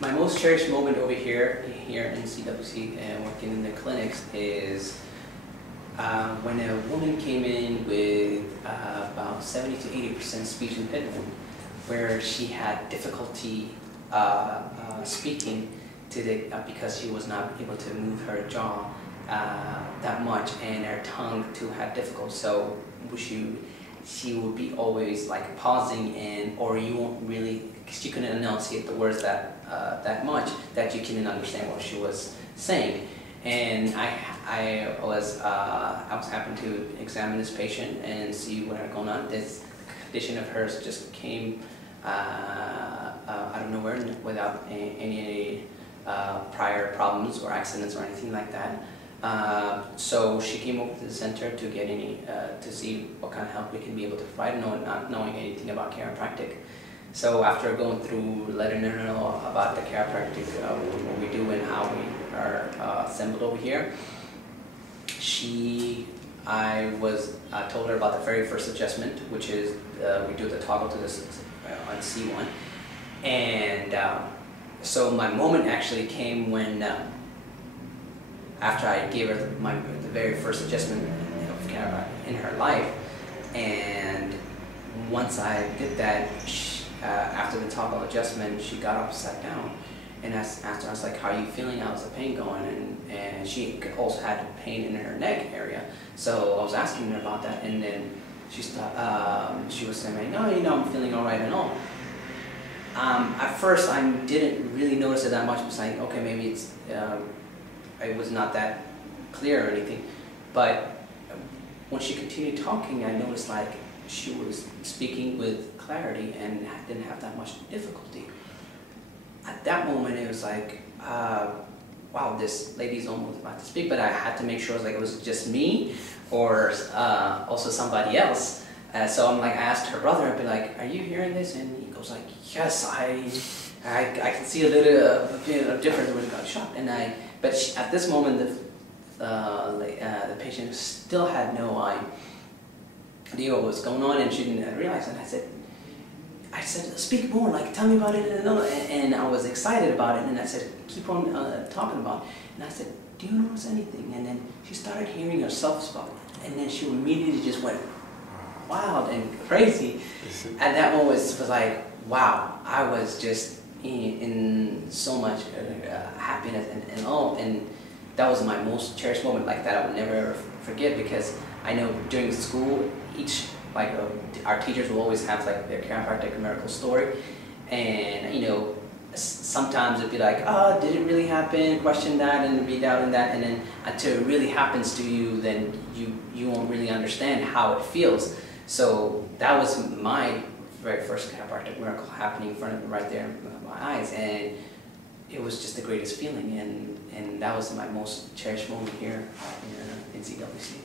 My most cherished moment over here in CWC and working in the clinics is when a woman came in with about 70 to 80% speech impediment, where she had difficulty speaking because she was not able to move her jaw that much, and her tongue too had difficulty. So she would be always like pausing, or you won't really, she couldn't enunciate the words that much that you couldn't understand what she was saying. And I was happened to examine this patient and see what had going on. This condition of hers just came out of nowhere without any prior problems or accidents or anything like that. So she came over to the center to get to see what kind of help we can be able to provide, not knowing anything about chiropractic. So after going through letting her know about the chiropractic, what we do and how we are assembled over here, I told her about the very first adjustment, which is we do the toggle to this on C1, and so my moment actually came when after I gave her the very first adjustment of chiropractic in her life, and once I did that, after the toggle adjustment, she got upside down, and after I was like, "How are you feeling? How's the pain going?" And she also had pain in her neck area, so I was asking her about that, and then she was saying, "No, I'm feeling all right and all." At first, I didn't really notice it that much. I was like, "Okay, maybe it was not that clear or anything," but when she continued talking, I noticed like she was speaking with clarity and didn't have that much difficulty. At that moment, it was like, wow, this lady's almost about to speak, but I had to make sure it was just me or also somebody else. So I'm like, I asked her brother, I'd be like, "Are you hearing this?" And he goes like, "Yes, I can see a little bit of difference when he got shot." But at this moment, the patient still had no idea what was going on, and she didn't realize it. And I said, "Speak more, like tell me about it." And I was excited about it, and I said, "Keep on talking about it." And I said, "Do you notice anything?" And then she started hearing herself speak, and then she immediately just went wild and crazy. At that moment, it was like, wow, I was just in so much happiness and all, and that was my most cherished moment. Like that I would never forget, because I know during school, our teachers will always have like their chiropractic miracle story, and sometimes it'd be like, "Oh, did it really happen?" Question that and be doubting that, and then until it really happens to you, then you won't really understand how it feels. So that was my very first chiropractic miracle happening in front of me right there in my eyes, and it was just the greatest feeling, and that was my most cherished moment here in CWC.